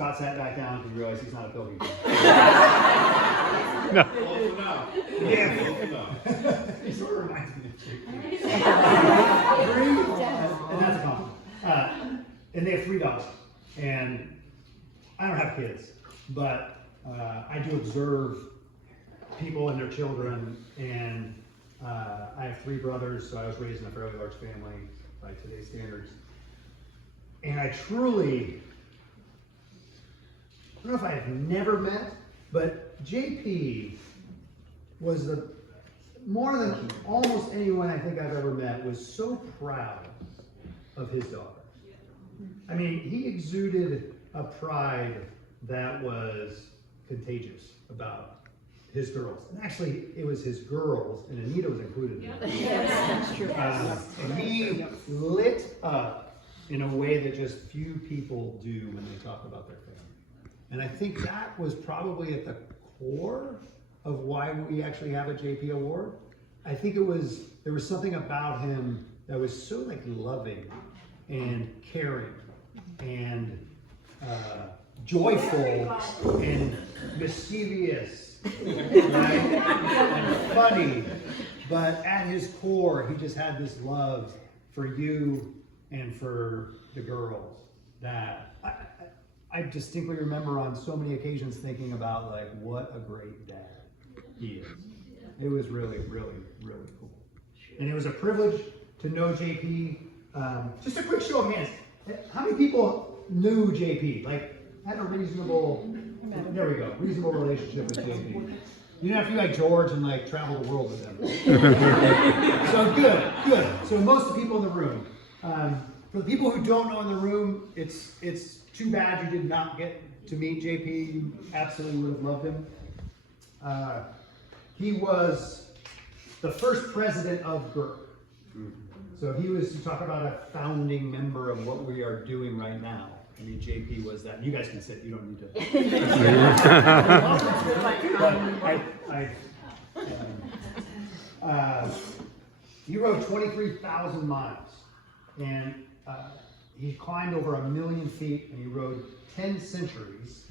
Scott sat back down because he realized he's not a Pilgrim. No. Yeah. He sort of reminds me of JP. And that's a compliment. And they have 3 dogs. And I don't have kids, but I do observe people and their children, and I have 3 brothers, so I was raised in a fairly large family by today's standards. And I truly, I don't know if I have never met, but JP was more than almost anyone I think I've ever met, was so proud of his daughter. I mean, he exuded a pride that was contagious about his girls. And actually, it was his girls, and Anita was included in it. Yes, that's true. And he lit up in a way that just few people do when they talk about their family. And I think that was probably at the core of why we actually have a JP award. I think there was something about him that was so like loving and caring and joyful and mischievous, right? And funny, but at his core, he just had this love for you and for the girls that I distinctly remember on so many occasions thinking about like what a great dad he is. It was really, really, really cool. And it was a privilege to know JP. Just a quick show of hands. How many people knew JP? Like had a reasonable, there we go, reasonable relationship with JP. You didn't have to be like George and like travel the world with him. So good. So most of the people in the room. For the people who don't know in the room, it's too bad you did not get to meet JP. You absolutely would have loved him. He was the first president of GERC. So he was, you talk about a founding member of what we are doing right now. I mean, JP was that. You guys can sit, you don't need to. But he rode 23,000 miles. And he climbed over 1 million feet, and he rode 10 centuries.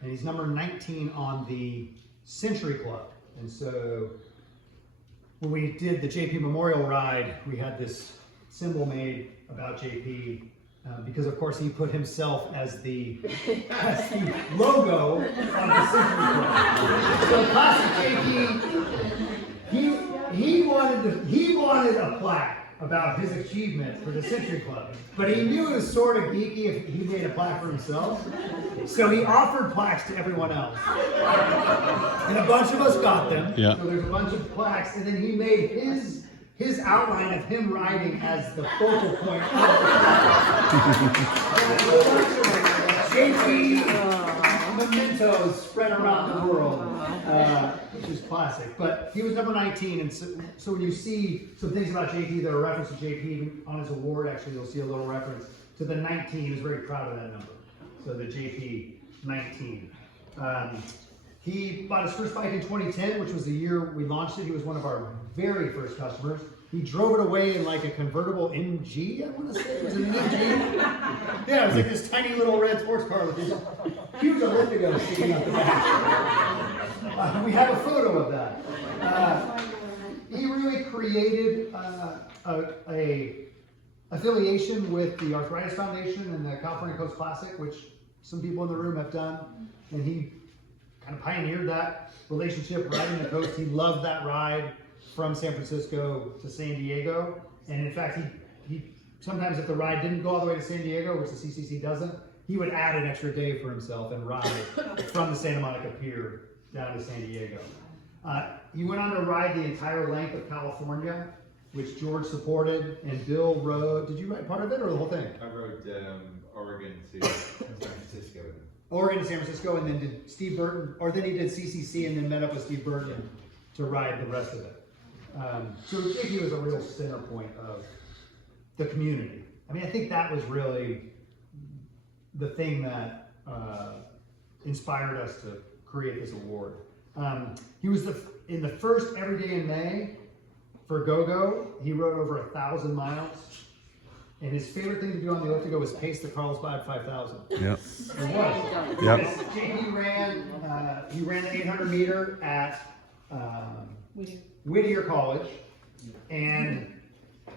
And he's number 19 on the Century Club. And so when we did the JP Memorial Ride, we had this symbol made about JP because, of course, he put himself as the logo on the Century Club. So classic JP, he wanted a plaque about his achievement for the Century Club, but he knew it was sort of geeky if he made a plaque for himself, so he offered plaques to everyone else, and a bunch of us got them. Yeah. So there's a bunch of plaques, and then he made his outline of him riding as the focal point of JP mementos spread around the world, which is classic. But he was number 19, and so when you see some things about JP that are reference to JP on his award, actually you'll see a little reference to the 19. He was very proud of that number. So the JP 19. He bought his first bike in 2010, which was the year we launched it. He was one of our very first customers. He drove it away in like a convertible MG, I want to say. Was it an MG? Yeah, it was like this tiny little red sports car with this huge ElliptiGO sticking out the back. We have a photo of that. He really created a affiliation with the Arthritis Foundation and the California Coast Classic, which some people in the room have done. And he kind of pioneered that relationship riding the coast. He loved that ride from San Francisco to San Diego. And in fact, he sometimes if the ride didn't go all the way to San Diego, which the CCC doesn't, he would add an extra day for himself and ride from the Santa Monica Pier down to San Diego. He went on to ride the entire length of California, which George supported, and Bill rode. Did you ride part of it or the whole thing? I rode Oregon to San Francisco. Oregon to San Francisco, and then did Steve Burton, or then he did CCC and then met up with Steve Burton to ride the rest of it. So JP was a real center point of the community. I mean, I think that was really the thing that inspired us to create this award. He was in the first Every Day in May for GoGo. He rode over 1,000 miles. And his favorite thing to do on the ElliptiGO was pace the Carlsbad 5000. Yep. It was. Yep. Because JP ran the 800 meter at Whittier College, and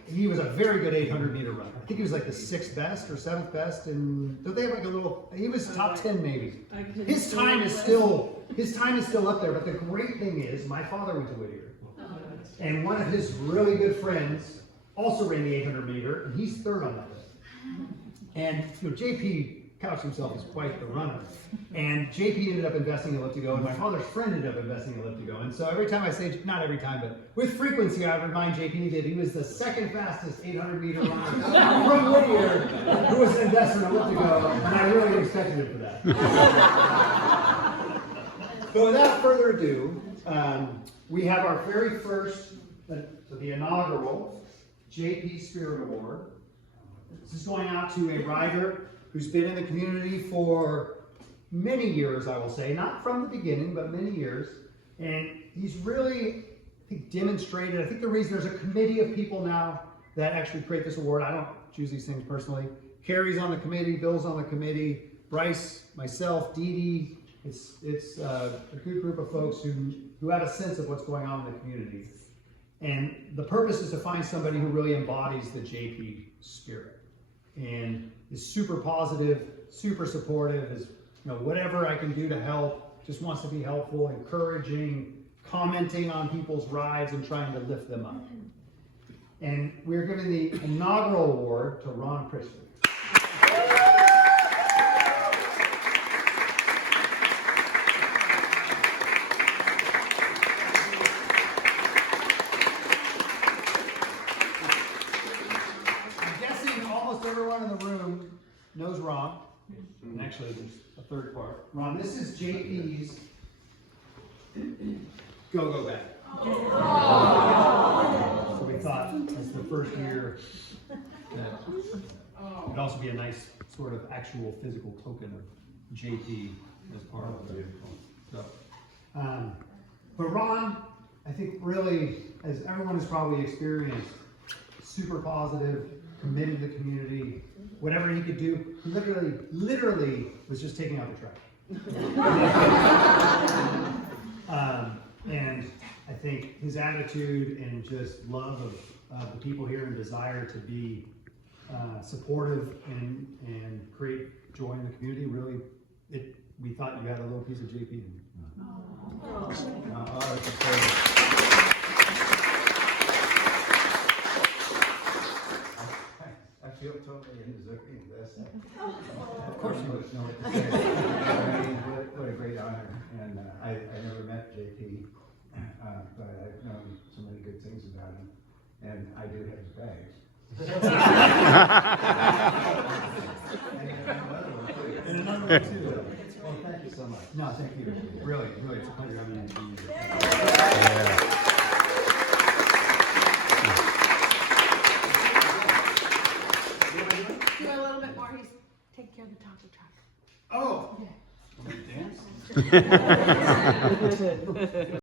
he was a very good 800 meter runner. I think he was like the 6th best or 7th best, and don't they have like a little? He was top 10 maybe. His time is still up there. But the great thing is, my father went to Whittier, and one of his really good friends also ran the 800 meter, and he's 3rd on that list. And JP couched himself as quite the runner. And JP ended up investing in ElliptiGO, and my father's friend ended up investing in ElliptiGO. And so every time I say, not every time, but with frequency, I remind JP that he was the 2nd fastest 800 meter runner from Whittier who was an investor in ElliptiGO, and I really expected him for that. But without further ado, we have our very first, the inaugural JP Spirit Award. This is going out to a rider who's been in the community for many years, I will say, not from the beginning, but many years. And he's really, I think, demonstrated, I think the reason there's a committee of people now that actually create this award. I don't choose these things personally. Carrie's on the committee, Bill's on the committee, Bryce, myself, Dee Dee. It's a good group of folks who have a sense of what's going on in the community. And the purpose is to find somebody who really embodies the JP spirit and is super positive, super supportive, is whatever I can do to help, just wants to be helpful, encouraging, commenting on people's rides and trying to lift them up. And we're giving the inaugural award to Ron Christian. Everyone in the room knows Ron. And actually, there's a 3rd part. Ron, this is JP's go-go bag. So we thought, as the first year, that it'd also be a nice sort of actual physical token of JP as part of the vehicle. So, but Ron, I think really, as everyone has probably experienced, super positive, committed to the community, whatever he could do. He literally was just taking out the trash. And I think his attitude and just love of the people here and desire to be supportive and create joy in the community, really, we thought you had a little piece of JP in you. I feel totally in Missouri in this. Of course you would. Know what to say. What a great honor. And I never met JP, but I've known so many good things about him. And I do have his bags. And another one too. Well, thank you so much. No, thank you. Really, it's a pleasure having you. Do a little bit more. He's take care of the top of the truck. Oh! Yeah. Want me to dance?